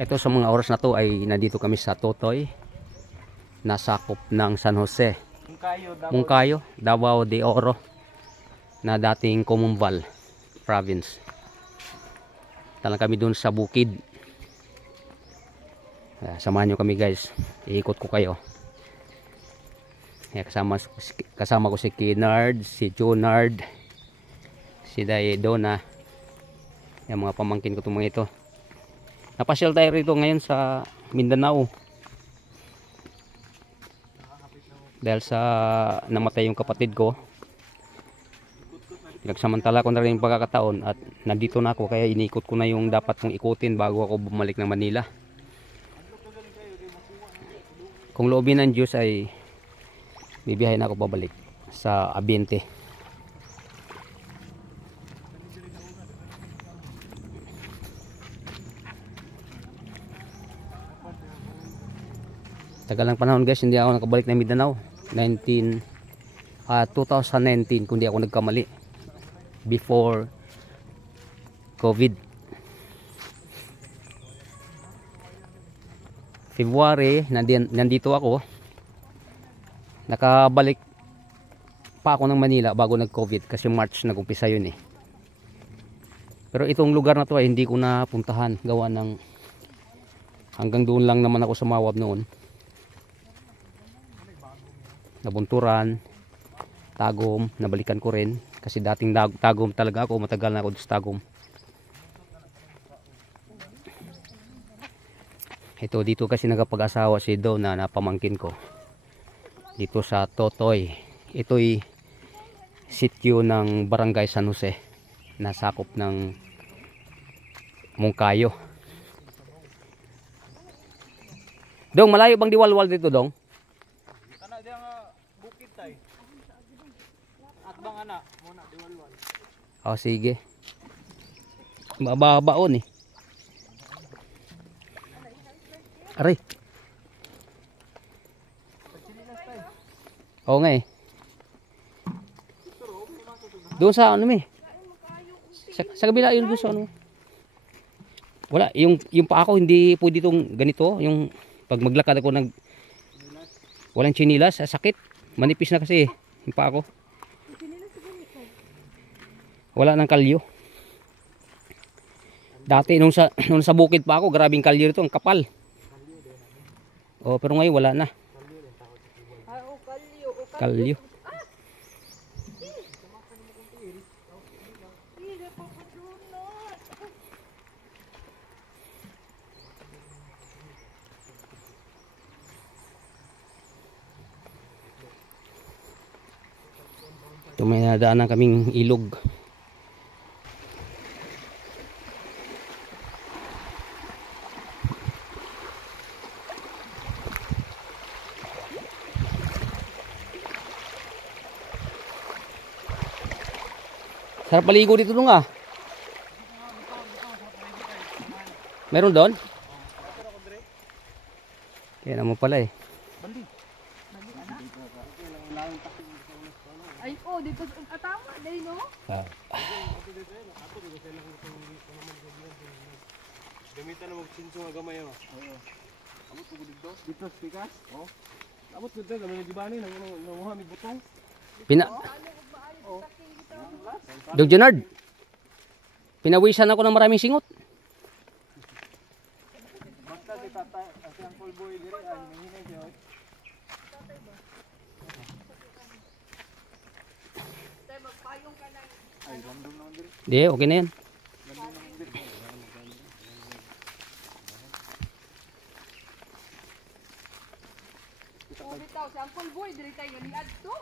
Ito sa mga oras na to ay nandito kami sa Totoy, nasakop ng San Jose, Moncayo, Davao de Oro, na dating Comonval province. Talang kami dun sa bukid. Samahan nyo kami guys, iikot ko kayo. Kasama ko si Kinard, si Junard, si Dona, yung mga pamangkin ko itong mga ito. Napasyal tayo rito ngayon sa Mindanao dahil sa namatay yung kapatid ko. Nagsamantala ko na rin yung pagkakataon at nandito na ako, kaya inikot ko na yung dapat kong ikutin bago ako bumalik ng Manila. Kung loobin ng Diyos ay bibiyahin ako babalik sa Abinte. Tagal ng panahon guys, hindi ako nakabalik ng Mindanao. 2019 kung di ako nagkamali, before COVID. February nandito ako, nakabalik pa ako ng Manila bago nag-COVID kasi March nag-umpisa yun eh. Pero itong lugar na to ay hindi ko na puntahan, gawa ng hanggang doon lang naman ako sumawab noon. Nabunturan, Tagum, nabalikan ko rin kasi dating Tagum talaga ako, matagal na ako sa Tagum. Ito dito kasi nagpag-asawa si Dona na pamangkin ko dito sa Totoy. Ito'y sityo ng Barangay San Jose, nasakop ng Moncayo. Dong, malayo bang Diwalwal dito, Dong? Oh, sige. Mababaon eh. Aray. Oo nga eh. Doon sa ano eh. Sa kabila yun doon sa ano. Wala, yung paa ko hindi pwede itong ganito. Yung pag maglakad ako walang chinilas, sakit. Manipis na kasi yung paa ko. Wala nang kalyo. Dati nung sa bukid pa ako, grabing kalyo ito, ang kapal. Oh, pero ngayon wala na. Kalyo. Ito may nadaanan kaming ilog. Sarap paligo dito nung ah. Meron doon? Kaya naman pala eh. Ay, oh, dito atama, dahil no? Gamitan na magsinso nga gamay oh. Abot ko dito. Dito spikas. Oh. Abot ko dito gamay gibani nanguha mi butong. Dog Junard. Pinawisan ako ng maraming singot. Basta si tatay, si Uncle Boy dire ay hinay siya. Tay magpayong ka lang. Ay, random naman dire. Di, okay na yan. Bitaw, si Uncle Boy dire tayo ni adto.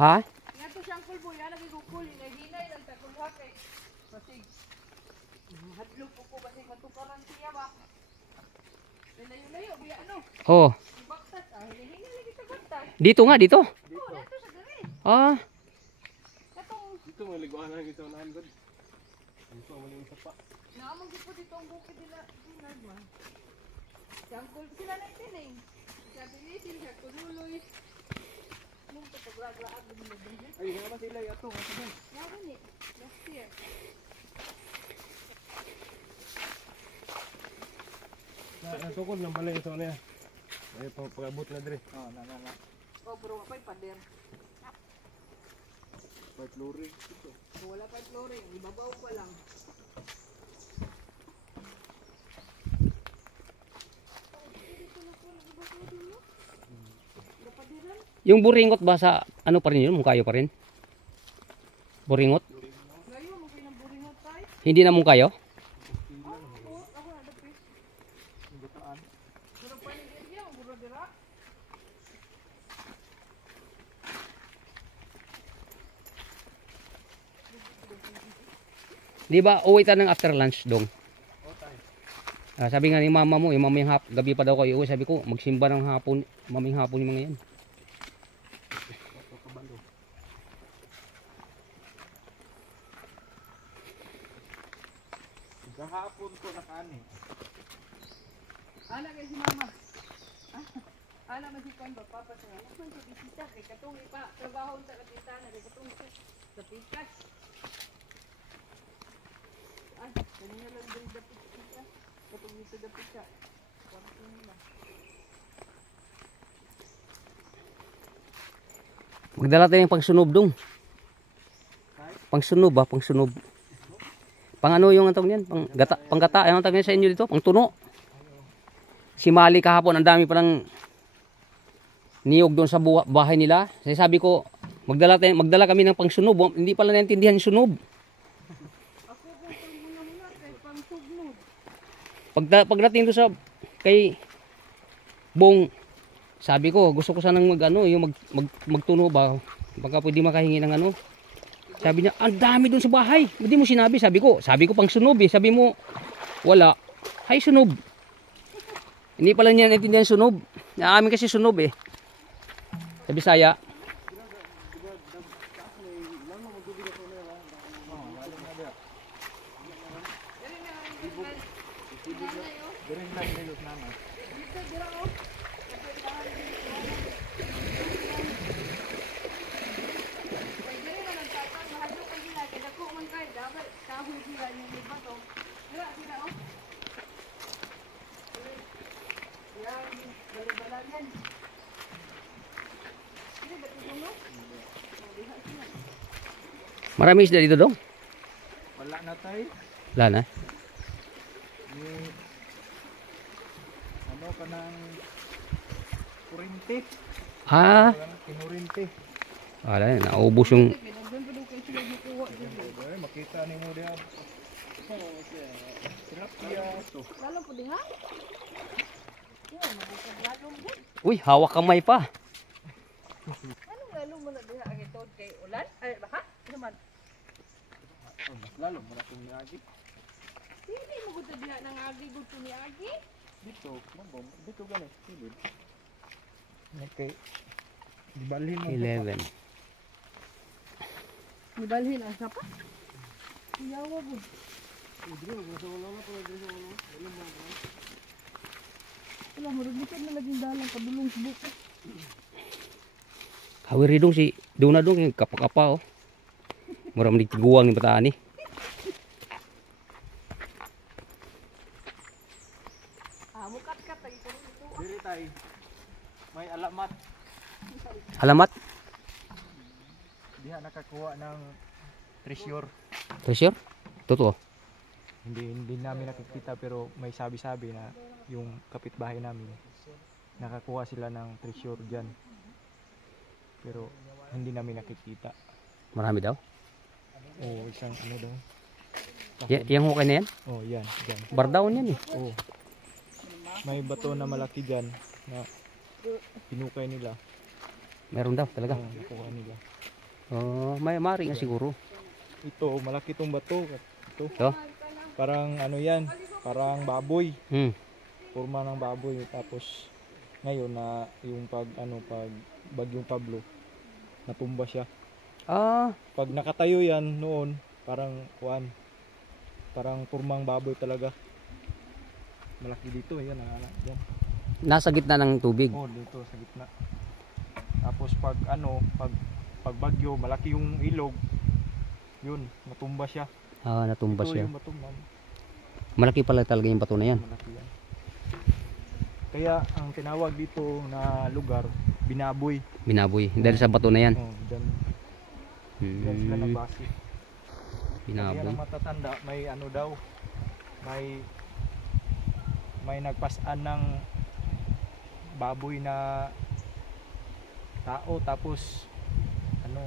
Ha? Ngato si Uncle Boy ana gigukul hinay lang ta kun hake. Pasig. Hadlok ko kasi matukaran siya ba. Layo-layo biya ano? Oh. Baktat hinay lagi sa baktat. Dito nga, dito. Oh, ato sa gari. Ah. Katong Dito maliguan na gito na good. Dito mali sa pa. naamang gid po dito ang bukid nila dinagwa. Si Uncle sila na tining. Sabi ni siya kunuloy. Mong paglaag din mo din. Ay, nga ba sila ato? Nga ni last year. Sukod ng balay ito niya. Ay pag-abot na dire. Oh, na. Oh, bro, apay pader. May flooring. So, wala pa flooring, ibabaw pa lang. Yung buringot ba sa ano pa rin yun? Mungkayo pa rin? Buringot? Ngayon, mo pinaburingot tayo. Hindi na mungkayo? Ako na dapit. Pero pa ni area, ang buro dira. Di ba uwi tayo ng after lunch dong? Sabi nga ni mama mo, yung mamayang gabi pa daw kayo uwi. Sabi ko, magsimba ng hapon, mamayang hapon yung mga yan. Kahapon ko nakani. Ana kay si mama. Ana man si kan ba papa sa nga. Kung sa bisita kay katong ipa trabaho sa kapitan kay katong sa pikas. Ay, kanina lang din dapit kita. Katong dito dapit ka. Kwarto nila. Magdala tayo ng pangsunob dong. Pangsunob ba? Pangsunob. Pang ano yung antong niyan? Panggata. Ano ang tawag niya sa inyo dito? Pang tuno. Si Mali kahapon, ang dami pa ng niyog doon sa bahay nila. Sabi ko, magdala kami ng pangsunob. Hindi pala naintindihan yung sunob. Ako kung muna kay pangsugnod. Pagdating doon sa kay Bong, sabi ko, gusto ko sanang magtuno ba? Baka pwede makahingi ng ano. Sabi niya, ang dami doon sa bahay. Hindi mo sinabi. Sabi ko pang sunob eh. Sabi mo, wala. Hay sunob. Hindi pala niya naintindihan sunob. Naamin kasi sunob eh. Sa Bisaya. Dito dira oh. Kay diri na nagtatang mahadlo kay sila kay dako man kay dapat kahoy sila ni liba to. Dira sila oh. Yan, balik-balangan. Ini betul dulu. Marami isda dito dong. Wala na tayo. Wala na. Yung ano ka ng kurente. Ah, Kinurinti. wala na. Naubos yung Pinagdan pa daw kay sila gikuha dito. Ay, makita ni mo diyan. Tilapia. Lalo po din ha? Yan, magkakagalong din. uy, hawak kamay pa. Anong lalo mo na diha ang ito kay ulan? Ay, baka? Ano man? Lalo mo na kung agi. Hindi mo gusto diha ng agi gusto ni agi? Dito, mabom. Dito gani. Silid. Okay. Dibalhin mo. 11. Nibalhin ang sapa? Iyawa po. Wala, marunod na laging dalang kabulong sa buka. Kawiri dong si Duna dong yung kapakapa oh. Mura man tiguang ni bataan ni. Mukat-kat lagi ko ito. Diri tayo. May alamat. Alamat. Diha nakakuha ng treasure. Treasure? Totoo. Hindi namin nakikita pero may sabi-sabi na yung kapitbahay namin nakakuha sila ng treasure diyan. Pero hindi namin nakikita. Marami daw. Oh, isang ano daw. Yang hukay na yan? Oh, yan, diyan. Bardaon yan eh. Oh. May bato na malaki diyan na pinukay nila. Meron daw talaga. Oh, nakuha nila. Oh, may mari nga siguro. Ito, malaki tong bato. Ito. Ito. Parang ano yan, parang baboy. Hmm. Forma ng baboy. Tapos ngayon na yung pag bagyong Pablo, natumba siya. Ah, Pag nakatayo yan noon, parang parang formang baboy talaga. Malaki dito, yan ang anak yan. nasa gitna ng tubig. Oh, dito sa gitna. Tapos pag pag bagyo, malaki yung ilog. Yun, natumba siya. Ah, natumba Ito siya. yung bato, ma'am. Malaki pala talaga yung bato na yan. Malaki yan. Kaya ang tinawag dito na lugar, Binaboy. Binaboy. Dahil sa bato na yan. Oh, dyan sila nagbase. Kaya Binaboy. ng matatanda, may ano daw, may nagpasaan ng baboy na tao, tapos ano,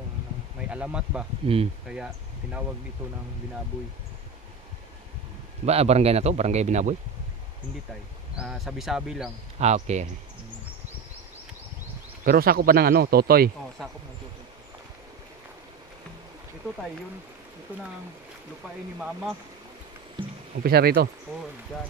may alamat ba? Mm. Kaya tinawag dito ng Binaboy. Barangay na to? Barangay Binaboy? Hindi tay. Sabi-sabi lang. Ah, okay. Pero sakop pa ng ano, Totoy. Oh, sakop ng tutoy. Ito tay, yun. Ito na ang lupain ni mama. Umpisa rito. Oh, dyan.